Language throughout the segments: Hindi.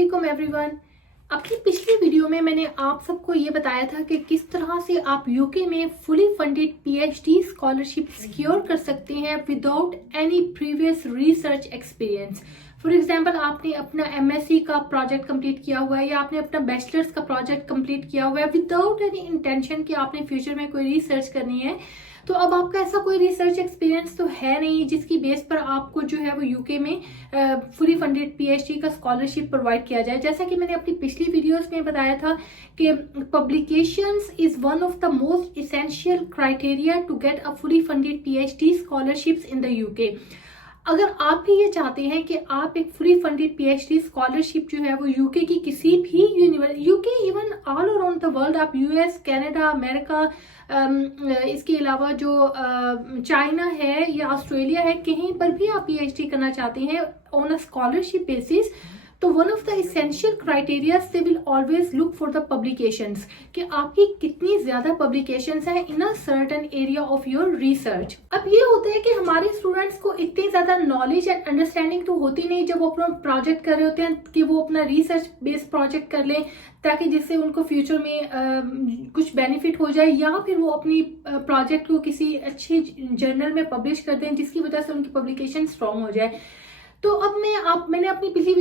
वालेकुम एवरीवन। अपनी पिछली वीडियो में मैंने आप सबको ये बताया था कि किस तरह से आप यूके में fully funded PhD scholarship secure कर सकते हैं without any previous research experience. For example, आपने अपना एमएससी का प्रोजेक्ट कंप्लीट किया हुआ है या आपने अपना बैचलर्स का प्रोजेक्ट कंप्लीट किया हुआ है विदाउट एनी इंटेंशन कि आपने फ्यूचर में कोई रिसर्च करनी है। तो अब आपका ऐसा कोई रिसर्च एक्सपीरियंस तो है नहीं जिसकी बेस पर आपको जो है वो यूके में फुली फंडेड पीएचडी का स्कॉलरशिप प्रोवाइड किया जाए। जैसा कि मैंने अपनी पिछली वीडियोस में बताया था कि publications is one of the most essential criteria to get a fully funded PhD scholarships in the UK. अगर आप भी ये चाहते हैं कि आप एक फ्री फंडेड पीएचडी स्कॉलरशिप जो है वो यूके की किसी भी UK even all around the world, आप यूएस, कनाडा, अमेरिका, इसके अलावा जो चाइना है या ऑस्ट्रेलिया है, कहीं पर भी आप पीएचडी करना चाहते हैं ऑन अ स्कॉलरशिप बेसिस, तो one of the essential criteria they will always look for the publications कि आपकी कितनी ज्यादा पब्लिकेशंस हैं in a certain area of your research. अब ये होता है कि हमारे स्टूडेंट्स को इतनी ज्यादा नॉलेज एंड अंडरस्टैंडिंग तो होती नहीं जब वो अपना प्रोजेक्ट कर रहे होते हैं कि वो अपना रिसर्च बेस्ड प्रोजेक्ट कर लें ताकि जिससे उनको फ्यूचर में कुछ बेनिफिट हो जाए, या फिर वो अपनी प्रोजेक्ट को किसी अच्छे जर्नल में पब्लिश कर दें जिसकी वजह से उनकी पब्लिकेशन स्ट्रॉन्ग हो जाए। तो अब मैंने अपनी पिछली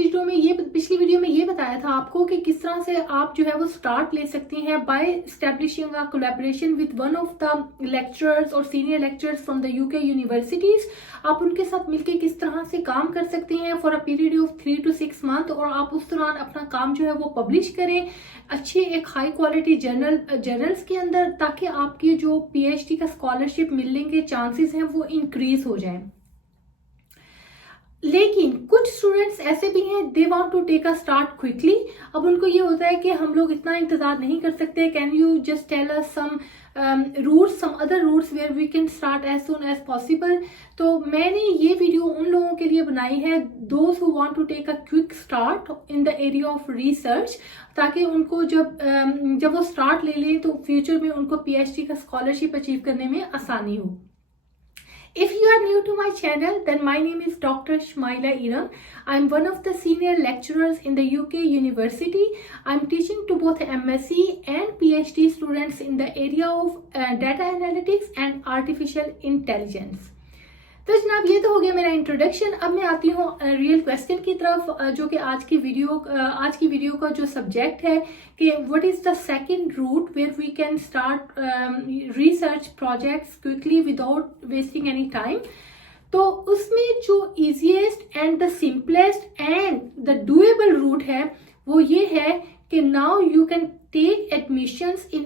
वीडियो में ये बताया था आपको कि किस तरह से आप जो है वो स्टार्ट ले सकते हैं by establishing a collaboration with one of the lecturers और senior lecturers from the UK universities. आप उनके साथ मिलकर किस तरह से काम कर सकते हैं for a period of 3 to 6 months, और आप उस दौरान अपना काम जो है वो पब्लिश करें अच्छे एक हाई क्वालिटी जर्नल्स के अंदर, ताकि आपके जो पीएचडी का स्कॉलरशिप मिलने के चांसेस हैं वो इंक्रीज हो जाए। लेकिन कुछ स्टूडेंट्स ऐसे भी हैं, they want to take a start quickly. अब उनको ये होता है कि हम लोग इतना इंतजार नहीं कर सकते, can you just tell us some routes, some other routes where we can start as soon as possible. तो मैंने ये वीडियो उन लोगों के लिए बनाई है, those who want to take a quick start in the area of research, ताकि उनको जब वो स्टार्ट ले लें तो फ्यूचर में उनको पीएचडी का स्कॉलरशिप अचीव करने में आसानी हो। If you are new to my channel, then my name is Dr. Shmaila Iram. I'm one of the senior lecturers in the UK University. I'm teaching to both MSc and PhD students in the area of data analytics and artificial intelligence. तो जनाब, ये तो हो गया मेरा इंट्रोडक्शन। अब मैं आती हूँ रियल क्वेश्चन की तरफ, जो कि आज की वीडियो का जो सब्जेक्ट है कि what is the second route where we can start research projects quickly without wasting any time. तो उसमें जो easiest and the simplest and the doable route है वो ये है कि now you can take admissions in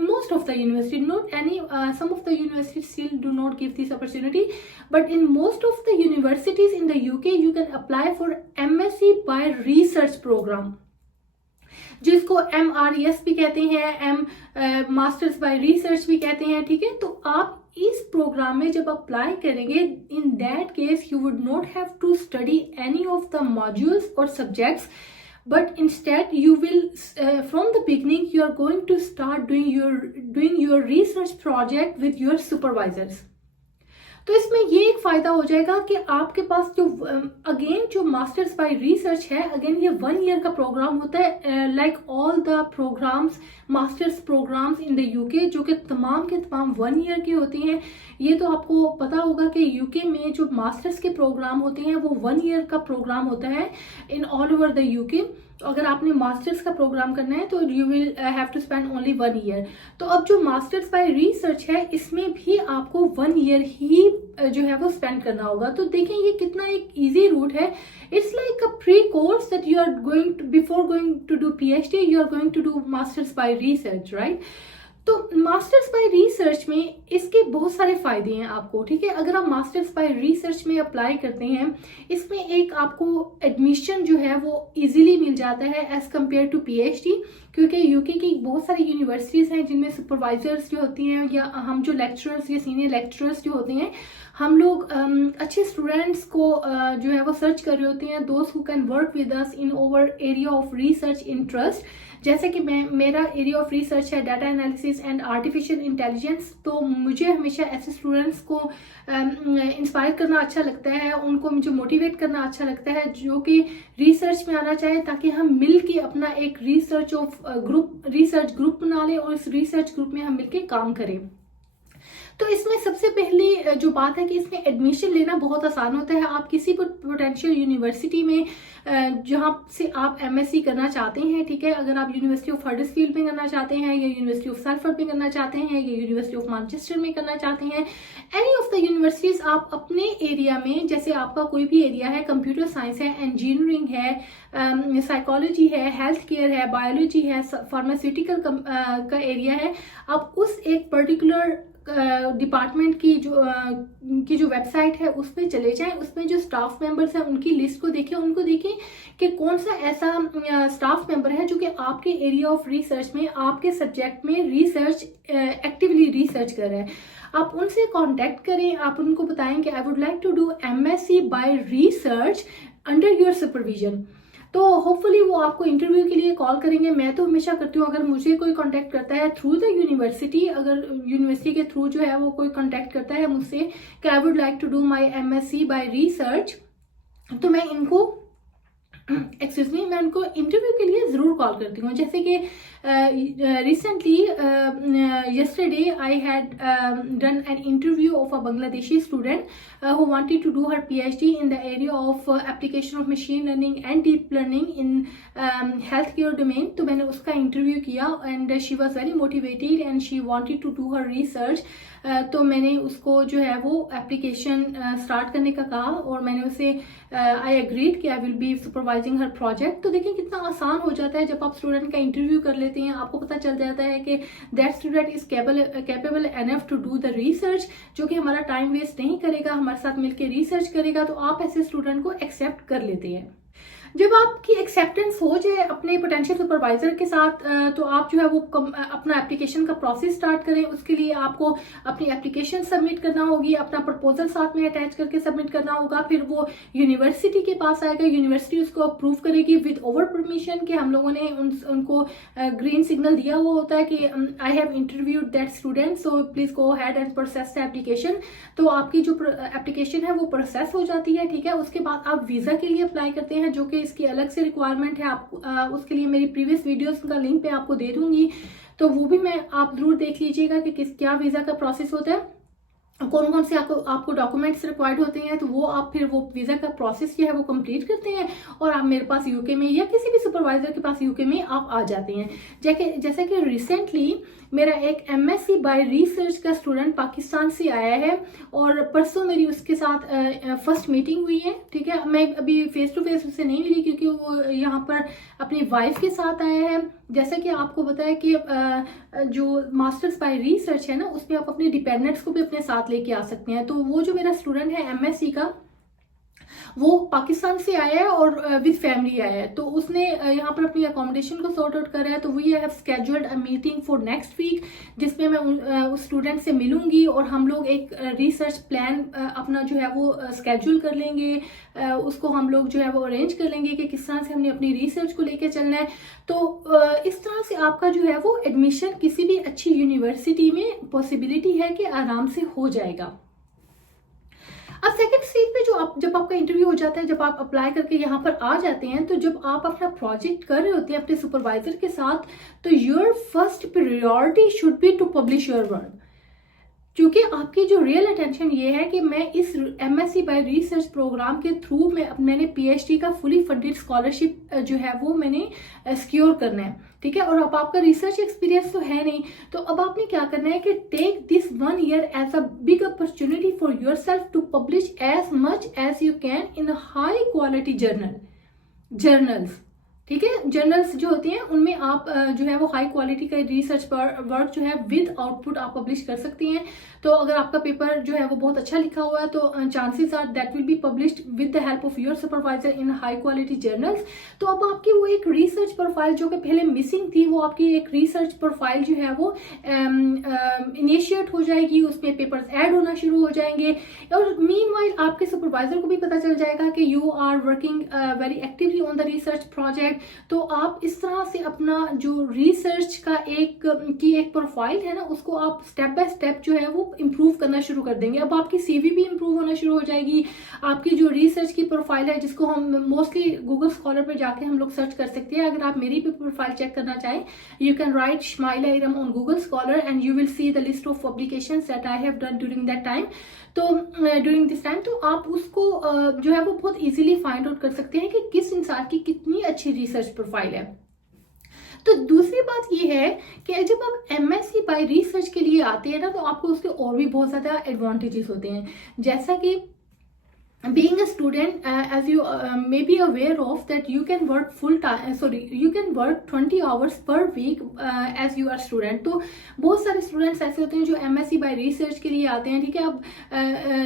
most of the university, not any, some of the universities still do not give this opportunity, but in most of the universities in the UK you can apply for MSc by research program, जिसको MRES भी कहते हैं, मास्टर्स बाय रिसर्च भी कहते हैं। ठीक है, तो आप इस प्रोग्राम में जब अप्लाई करेंगे, in that case you would not have to study any of the modules और subjects, but instead you will from the beginning you are going to start doing your research project with your supervisors। तो इसमें ये एक फायदा हो जाएगा कि आपके पास जो मास्टर्स बाय रिसर्च है, अगेन ये 1 year का प्रोग्राम होता है, like all the programs, masters programs in the UK, जो कि तमाम के तमाम 1 year के होती हैं। ये तो आपको पता होगा कि यूके में जो मास्टर्स के प्रोग्राम होते हैं वो 1 year का प्रोग्राम होता है in all over the UK. अगर आपने मास्टर्स का प्रोग्राम करना है तो you will have to spend only 1 year। तो अब जो मास्टर्स बाय रिसर्च है इसमें भी आपको 1 year ही जो है वो स्पेंड करना होगा। तो देखें ये कितना एक इजी रूट है। It's like a pre course that you are going to, before going to do PhD you are going to do masters by research, right. तो मास्टर्स बाय रिसर्च में इसके बहुत सारे फायदे हैं आपको। ठीक है, अगर आप मास्टर्स बाय रिसर्च में अप्लाई करते हैं, इसमें एक आपको एडमिशन जो है वो इजीली मिल जाता है एज कम्पेयर टू पीएचडी, क्योंकि यूके की बहुत सारी यूनिवर्सिटीज हैं जिनमें सुपरवाइजर्स जो होती हैं या हम जो लेक्चरर्स या सीनियर लेक्चरर्स जो होते हैं, हम लोग अच्छे स्टूडेंट्स को जो है वो सर्च कर रहे होते हैं, दोस्त who can work with us in over area of research interest. जैसे कि मेरा एरिया ऑफ रिसर्च है data analysis technologies and artificial intelligence. तो मुझे हमेशा ऐसे स्टूडेंट्स को इंस्पायर करना अच्छा लगता है, उनको मुझे मोटिवेट करना अच्छा लगता है जो कि रिसर्च में आना चाहे, ताकि हम मिल के अपना एक रिसर्च ग्रुप बना लें और इस रिसर्च ग्रुप में हम मिलके काम करें। तो इसमें सबसे पहली जो बात है कि इसमें एडमिशन लेना बहुत आसान होता है। आप किसी पोटेंशियल यूनिवर्सिटी में जहाँ से आप एमएससी करना चाहते हैं, ठीक है, अगर आप यूनिवर्सिटी ऑफ हडर्सफील्ड में करना चाहते हैं या यूनिवर्सिटी ऑफ सैलफोर्ड में करना चाहते हैं या यूनिवर्सिटी ऑफ मैनचेस्टर में करना चाहते हैं, एनी ऑफ द यूनिवर्सिटीज आप अपने एरिया में, जैसे आपका कोई भी एरिया है, कंप्यूटर साइंस है, इंजीनियरिंग है, साइकोलॉजी है, हेल्थ केयर है, बायोलॉजी है, फार्मास्यूटिकल का एरिया है, आप उस एक पर्टिकुलर डिपार्टमेंट की जो वेबसाइट है उस पर चले जाएं, उसमें जो स्टाफ मेंबर्स हैं उनकी लिस्ट को देखें, उनको देखें कि कौन सा ऐसा स्टाफ मेंबर है जो कि आपके एरिया ऑफ रिसर्च में, आपके सब्जेक्ट में एक्टिवली रिसर्च कर रहा है। आप उनसे कांटेक्ट करें, आप उनको बताएं कि I would like to do MSc by research under your supervision. तो होपफुली वो आपको इंटरव्यू के लिए कॉल करेंगे। मैं तो हमेशा करती हूँ, अगर मुझे कोई कांटेक्ट करता है थ्रू द यूनिवर्सिटी, अगर यूनिवर्सिटी के थ्रू जो है वो कोई कांटेक्ट करता है मुझसे कि I would like to do my MSc by research, तो मैं इनको मैं उनको इंटरव्यू के लिए जरूर कॉल करती हूँ। जैसे कि recently yesterday I had done an interview of a Bangladeshi student who wanted to do her PhD in the area of application of machine learning and deep learning in healthcare domain। तो मैंने उसका इंटरव्यू किया and she was very motivated and she wanted to do her research। तो मैंने उसको जो है वो एप्लीकेशन स्टार्ट करने का कहा और मैंने उसे आई एग्रीड कि I will be supervising her project. तो देखिए कितना आसान हो जाता है जब आप स्टूडेंट का इंटरव्यू कर लेते हैं, आपको पता चल जाता है कि that student is capable enough to do the research, जो कि हमारा टाइम वेस्ट नहीं करेगा, हमारे साथ मिलकर रिसर्च करेगा। तो आप ऐसे स्टूडेंट को एक्सेप्ट कर लेते हैं। जब आपकी एक्सेप्टेंस हो जाए अपने पोटेंशियल सुपरवाइजर के साथ, तो आप जो है वो अपना एप्लीकेशन का प्रोसेस स्टार्ट करें। उसके लिए आपको अपनी एप्लीकेशन सबमिट करना होगी, अपना प्रपोजल साथ में अटैच करके सबमिट करना होगा। फिर वो यूनिवर्सिटी के पास आएगा, यूनिवर्सिटी उसको अप्रूव करेगी विद ओवर परमिशन कि हम लोगों ने उनको ग्रीन सिग्नल दिया हुआ होता है कि I have interviewed that student, so please go ahead and process the application. तो आपकी जो एप्लीकेशन है वो प्रोसेस हो जाती है, ठीक है। उसके बाद आप वीजा के लिए अप्लाई करते हैं, जो कि इसकी अलग से रिक्वायरमेंट है। आप उसके लिए मेरी प्रीवियस वीडियोस का लिंक पे आपको दे दूंगी, तो वो भी आप जरूर देख लीजिएगा कि क्या वीजा का प्रोसेस होता है, कौन कौन से आपको डॉक्यूमेंट्स रिक्वायर्ड होते हैं। तो वो आप फिर वो वीजा का प्रोसेस जो है वो कंप्लीट करते हैं और आप मेरे पास यूके में या किसी भी सुपरवाइजर के पास यूके में आप आ जाते हैं। जैसे कि रिसेंटली मेरा एक एमएससी बाय रिसर्च का स्टूडेंट पाकिस्तान से आया है और परसों मेरी उसके साथ फर्स्ट मीटिंग हुई है, ठीक है। मैं अभी फेस टू फेस उससे नहीं मिली क्योंकि वो यहाँ पर अपनी वाइफ के साथ आया है। जैसा कि आपको बताया कि जो मास्टर्स बाय रिसर्च है ना, उसमें आप अपने डिपेंडेंट्स को भी अपने साथ लेके आ सकते हैं। तो वो जो मेरा स्टूडेंट है एमएससी का, वो पाकिस्तान से आया है और विद फैमिली आया है। तो उसने यहाँ पर अपनी अकोमोडेशन को सॉर्ट आउट करा है। तो we have scheduled a meeting for next week, जिसमें मैं उस स्टूडेंट से मिलूंगी और हम लोग एक रिसर्च प्लान अपना जो है वो स्केड्यूल कर लेंगे। उसको हम लोग जो है वो अरेंज कर लेंगे कि किस तरह से हमने अपनी रिसर्च को लेकर चलना है। तो इस तरह से आपका जो है वो एडमिशन किसी भी अच्छी यूनिवर्सिटी में पॉसिबिलिटी है कि आराम से हो जाएगा। अब सेकंड स्टेज पे जब आपका इंटरव्यू हो जाता है, जब आप अप्लाई करके यहाँ पर आ जाते हैं, तो जब आप अपना प्रोजेक्ट कर रहे होते हैं अपने सुपरवाइजर के साथ, तो your first priority should be to publish your work. क्योंकि आपकी जो रियल अटेंशन ये है कि मैं इस एमएससी बाय रिसर्च प्रोग्राम के थ्रू मैंने पीएचडी का फुली फंडेड स्कॉलरशिप जो है वो मैंने सिक्योर करना है, ठीक है। और अब आपका रिसर्च एक्सपीरियंस तो है नहीं, तो अब आपने क्या करना है कि take this 1 year as a big opportunity for your self to publish as much as you can in high quality journals, ठीक है। जर्नल्स जो होती हैं उनमें आप जो है वो हाई क्वालिटी का रिसर्च वर्क जो है विद आउटपुट आप पब्लिश कर सकती हैं। तो अगर आपका पेपर जो है वो बहुत अच्छा लिखा हुआ है तो chances are that will be published with the help of your supervisor in high quality journals. तो अब आपकी वो एक रिसर्च प्रोफाइल जो कि पहले मिसिंग थी, वो आपकी एक रिसर्च प्रोफाइल जो है वो इनिशिएट हो जाएगी, उसमें पेपर्स ऐड होना शुरू हो जाएंगे। और मीनवाइल आपके सुपरवाइजर को भी पता चल जाएगा कि you are working very actively on the research project. Website. तो आप इस तरह से अपना जो रिसर्च का एक प्रोफाइल है ना, उसको आप स्टेप बाय स्टेप जो है वो इम्प्रूव करना शुरू कर देंगे। अब आपकी CV भी इम्प्रूव होना शुरू हो जाएगी। आपकी जो रिसर्च की प्रोफाइल है, जिसको हम मोस्टली गूगल स्कॉलर पे जाके हम लोग सर्च कर सकते हैं। अगर आप मेरी भी प्रोफाइल चेक करना चाहें, you can write Shumaila Iram on Google Scholar and you will see the list of publications that I have done during that time. तो ड्यूरिंग दिस टाइम, तो आप उसको जो है वो बहुत इजीली फाइंड आउट कर सकते हैं कि किस इंसान की कितनी अच्छी रिसर्च प्रोफाइल है। तो दूसरी बात ये है कि जब आप MSc बाय रिसर्च के लिए आते हैं ना, तो आपको उसके और भी बहुत ज़्यादा एडवांटेजेस होते हैं। जैसा कि being a student, as you may be aware of, that you can work you can work 20 hours per week as you are student। तो बहुत सारे स्टूडेंट्स ऐसे होते हैं जो MSc बाय रिसर्च के लिए आते हैं, ठीक है। अब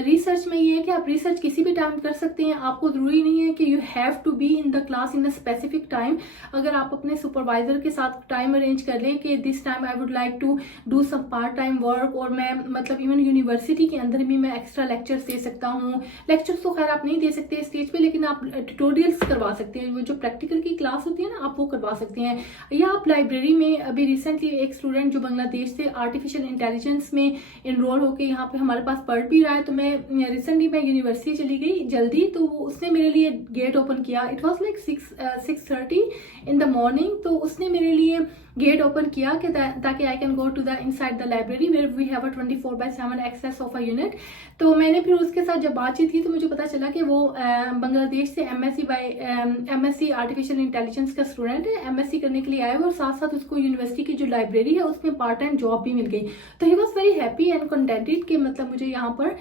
रिसर्च में ये है कि आप रिसर्च किसी भी टाइम कर सकते हैं। आपको जरूरी नहीं है कि you have to be in the class in a specific time. अगर आप अपने सुपरवाइजर के साथ टाइम अरेंज कर लें कि this time I would like to do some part time work, और मैं मतलब इवन यूनिवर्सिटी के अंदर भी मैं एक्स्ट्रा लेक्चर्स दे सकता हूँ। लेक्चर्स तो खैर आप नहीं दे सकते स्टेज पे, लेकिन आप ट्यूटोरियल्स करवा सकते हैं। वो जो प्रैक्टिकल की क्लास होती है ना, आप वो करवा सकते हैं। या आप लाइब्रेरी में, अभी रिसेंटली एक स्टूडेंट जो बांग्लादेश से आर्टिफिशियल इंटेलिजेंस में इनरोल होकर यहाँ पे हमारे पास पढ़ भी रहा है, तो मैं रिसेंटली मैं यूनिवर्सिटी चली गई जल्दी, तो उसने मेरे लिए गेट ओपन किया। It was like 6:30 in the morning. तो उसने मेरे लिए गेट ओपन किया कि ताकि I can go to the inside the library where we have a 24/7 access of a unit. तो मैंने फिर उसके साथ जब बातचीत की तो मुझे पता चला कि वो बांग्लादेश से MSc आर्टिफिशियल इंटेलिजेंस का स्टूडेंट है। MSc करने के लिए आया हुआ, और साथ साथ उसको यूनिवर्सिटी की जो लाइब्रेरी है उसमें पार्ट टाइम जॉब भी मिल गई। तो he was very happy and contented कि मतलब मुझे यहाँ पर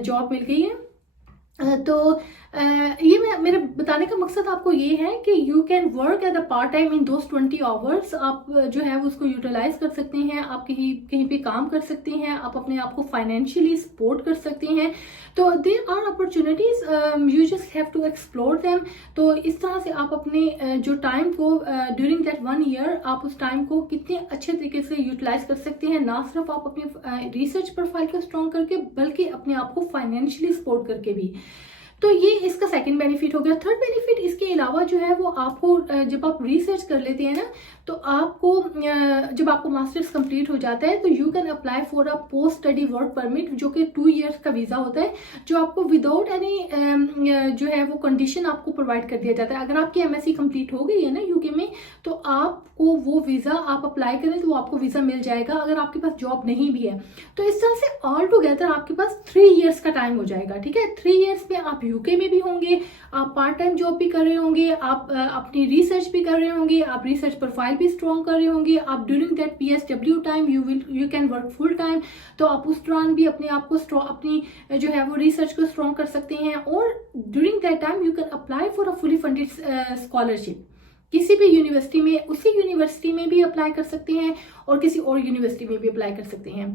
जॉब मिल गई है। तो ये मेरे बताने का मकसद आपको ये है कि you can work at the part time in those 20 hours. आप जो है उसको यूटिलाइज कर सकते हैं, आप कहीं पे काम कर सकते हैं, आप अपने आप को फाइनेंशियली सपोर्ट कर सकते हैं। तो there are opportunities, you just have to explore them. तो इस तरह से आप अपने जो टाइम को ड्यूरिंग दैट 1 ईयर, आप उस टाइम को कितने अच्छे तरीके से यूटिलाइज कर सकते हैं, ना सिर्फ आप अपने रिसर्च प्रोफाइल को स्ट्रॉन्ग करके, बल्कि अपने आप को फाइनेंशियली सपोर्ट करके भी। तो ये इसका सेकंड बेनिफिट हो गया। थर्ड बेनिफिट इसके अलावा जो है वो आपको जब आप रिसर्च कर लेते हैं ना, तो आपको जब आपको मास्टर्स कंप्लीट हो जाता है तो you can apply for a post study work permit, जो कि 2 इयर्स का वीज़ा होता है, जो आपको विदाउट एनी जो है वो कंडीशन आपको प्रोवाइड कर दिया जाता है। अगर आपकी MSc कंप्लीट हो गई है ना UK में, तो आपको वो वीज़ा आप अप्लाई करें तो वो आपको वीज़ा मिल जाएगा, अगर आपके पास जॉब नहीं भी है। तो इस तरह से ऑल टुगेदर आपके पास 3 इयर्स का टाइम हो जाएगा, ठीक है। 3 इयर्स में आप UK में भी होंगे, आप पार्ट टाइम जॉब भी कर रहे होंगे, आप अपनी रिसर्च भी कर रहे होंगे, आप रिसर्च प्रोफाइल भी स्ट्रॉन्ग कर रहे होंगे। आप during that PSW time you can work full time, तो आप उस दौरान भी अपने आप को अपनी जो है वो रिसर्च को स्ट्रॉन्ग कर सकते हैं। और during that time you can apply for a fully funded scholarship. किसी भी यूनिवर्सिटी में, उसी यूनिवर्सिटी में भी अप्लाई कर सकते हैं और किसी और यूनिवर्सिटी में भी अप्लाई कर सकते हैं।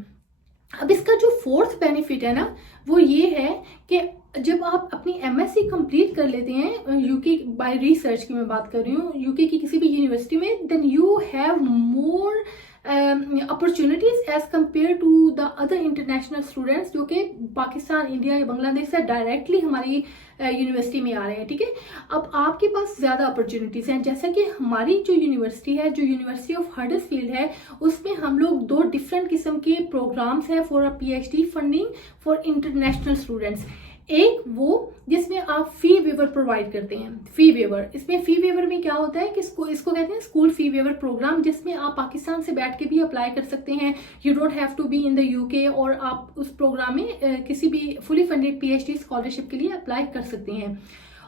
अब इसका जो फोर्थ बेनिफिट है ना, वो ये है कि जब आप अपनी MSc कंप्लीट कर लेते हैं UK बाय रिसर्च की मैं बात कर रही हूँ, UK की किसी भी यूनिवर्सिटी में, then you have more opportunities as compare to the other international students जो कि पाकिस्तान, इंडिया या बांग्लादेश से डायरेक्टली हमारी यूनिवर्सिटी में आ रहे हैं, ठीक है। अब आपके पास ज़्यादा अपॉर्चुनिटीज़ हैं, जैसा कि हमारी जो यूनिवर्सिटी है, जो यूनिवर्सिटी ऑफ हडर्सफील्ड है, उसमें हम लोग 2 डिफरेंट किस्म के प्रोग्राम्स हैं for a PhD funding for international students. एक वो जिसमें आप फी वेवर प्रोवाइड करते हैं, फी वेवर। इसमें फी वेवर में क्या होता है कि इसको कहते हैं स्कूल फी वेवर प्रोग्राम, जिसमें आप पाकिस्तान से बैठ के भी अप्लाई कर सकते हैं। You don't have to be in the UK, और आप उस प्रोग्राम में किसी भी फुली फंडेड PhD स्कॉलरशिप के लिए अप्लाई कर सकते हैं।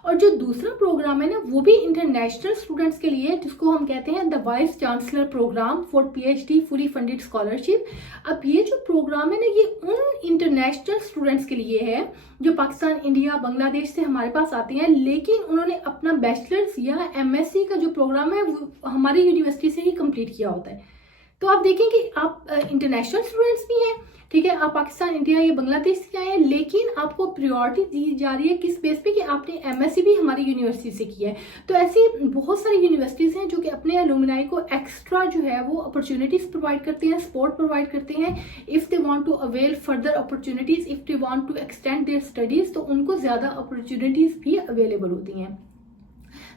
और जो दूसरा प्रोग्राम है ना, वो भी इंटरनेशनल स्टूडेंट्स के लिए, जिसको हम कहते हैं the vice chancellor program for PhD fully funded scholarship. अब ये जो प्रोग्राम है ना, ये उन इंटरनेशनल स्टूडेंट्स के लिए है जो पाकिस्तान, इंडिया, बांग्लादेश से हमारे पास आते हैं, लेकिन उन्होंने अपना बैचलर्स या MSc का जो प्रोग्राम है वो हमारी यूनिवर्सिटी से ही कंप्लीट किया होता है। तो आप देखें कि आप इंटरनेशनल स्टूडेंट्स भी हैं, ठीक है, आप पाकिस्तान, इंडिया या बांग्लादेश से आए हैं, लेकिन आपको प्रायोरिटी दी जा रही है किस बेस पे कि आपने MSc भी हमारी यूनिवर्सिटी से किया है। तो ऐसी बहुत सारी यूनिवर्सिटीज़ हैं जो कि अपने एलुमनाई को एक्स्ट्रा जो है वो अपॉर्चुनिटीज़ प्रोवाइड करते हैं, सपोर्ट प्रोवाइड करते हैं। If they want to avail further opportunities, if they want to extend their studies, तो उनको ज़्यादा अपॉर्चुनिटीज़ भी अवेलेबल होती हैं।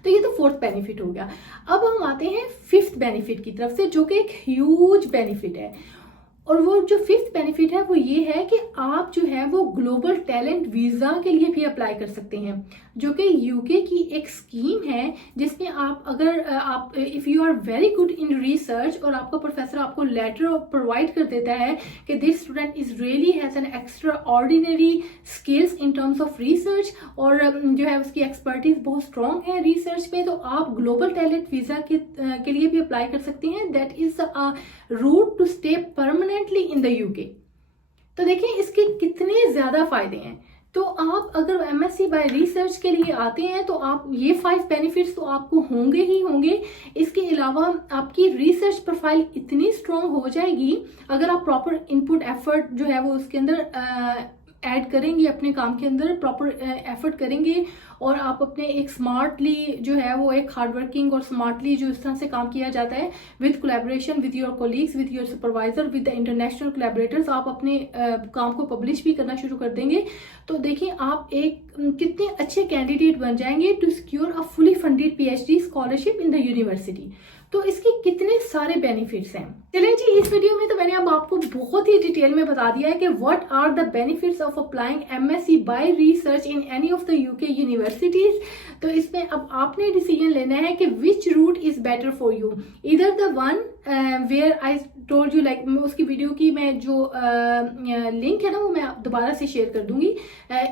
तो ये तो फोर्थ बेनिफिट हो गया। अब हम आते हैं फिफ्थ बेनिफिट की तरफ से, जो कि एक ह्यूज बेनिफिट है। और वो जो फिफ्थ बेनिफिट है वो ये है कि आप जो है वो ग्लोबल टैलेंट वीजा के लिए भी अप्लाई कर सकते हैं, जो कि यूके की एक स्कीम है जिसमें आप अगर आप if you are very good in research और आपका प्रोफेसर आपको लेटर प्रोवाइड कर देता है कि this student is really has an extra ordinary skills in terms of research, और जो है उसकी एक्सपर्टीज बहुत स्ट्रॉन्ग है रिसर्च में, तो आप ग्लोबल टैलेंट वीजा के लिए भी अप्लाई कर सकते हैं। That is a route to stay permanently in the UK. तो देखिए इसके कितने ज्यादा फायदे हैं। तो आप अगर एमएससी बाय रिसर्च के लिए आते हैं तो आप ये 5 बेनिफिट्स तो आपको होंगे ही होंगे। इसके अलावा आपकी रिसर्च प्रोफाइल इतनी स्ट्रांग हो जाएगी, अगर आप प्रॉपर इनपुट एफर्ट जो है वो उसके अंदर ऐड करेंगे, अपने काम के अंदर प्रॉपर एफर्ट करेंगे, और आप अपने एक स्मार्टली जो है वो एक हार्डवर्किंग और स्मार्टली जो इस तरह से काम किया जाता है with collaboration with your colleagues, with your supervisor, with the international collaborators, आप अपने काम को पब्लिश भी करना शुरू कर देंगे। तो देखिए आप एक कितने अच्छे कैंडिडेट बन जाएंगे to secure a fully funded PhD scholarship in the university. तो इसके कितने सारे बेनिफिट्स हैं। चलिए जी, इस वीडियो में तो मैंने अब आपको बहुत ही डिटेल में बता दिया है कि what are the benefits of applying MSc by research in any of the UK universities. तो इसमें अब आपने डिसीजन लेना है कि which route is better for you, either the one where I told you, like उसकी वीडियो की मैं जो लिंक है ना वो मैं दोबारा से शेयर कर दूंगी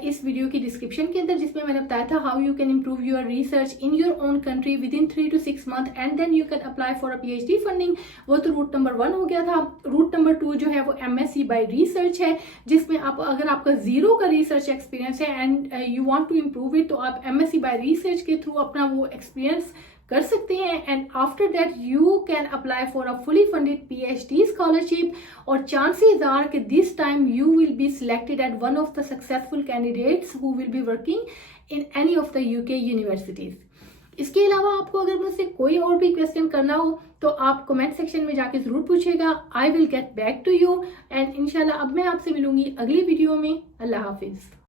इस वीडियो की डिस्क्रिप्शन के अंदर, जिसमें मैंने बताया था how you can improve your research in your own country within 3 to 6 months and then you can apply for a PhD funding. वो तो रूट नंबर 1 हो गया था। रूट नंबर 2 जो है वो एमएससी बाय रिसर्च है, जिसमें आप अगर आपका 0 का रिसर्च एक्सपीरियंस है and you want to improve it, तो आप एमएससी बाय रिसर्च के थ्रू अपना वो एक्सपीरियंस कर सकते हैं। And after that you can apply for a fully funded PhD scholarship, और चांसेस आर कि this time you will be selected at one of the successful candidates who will be working in any of the UK universities. इसके अलावा आपको अगर मुझसे कोई और भी क्वेश्चन करना हो तो आप कमेंट सेक्शन में जाके जरूर पूछेगा। I will get back to you and इंशाल्लाह अब मैं आपसे मिलूंगी अगली वीडियो में। अल्लाह हाफिज।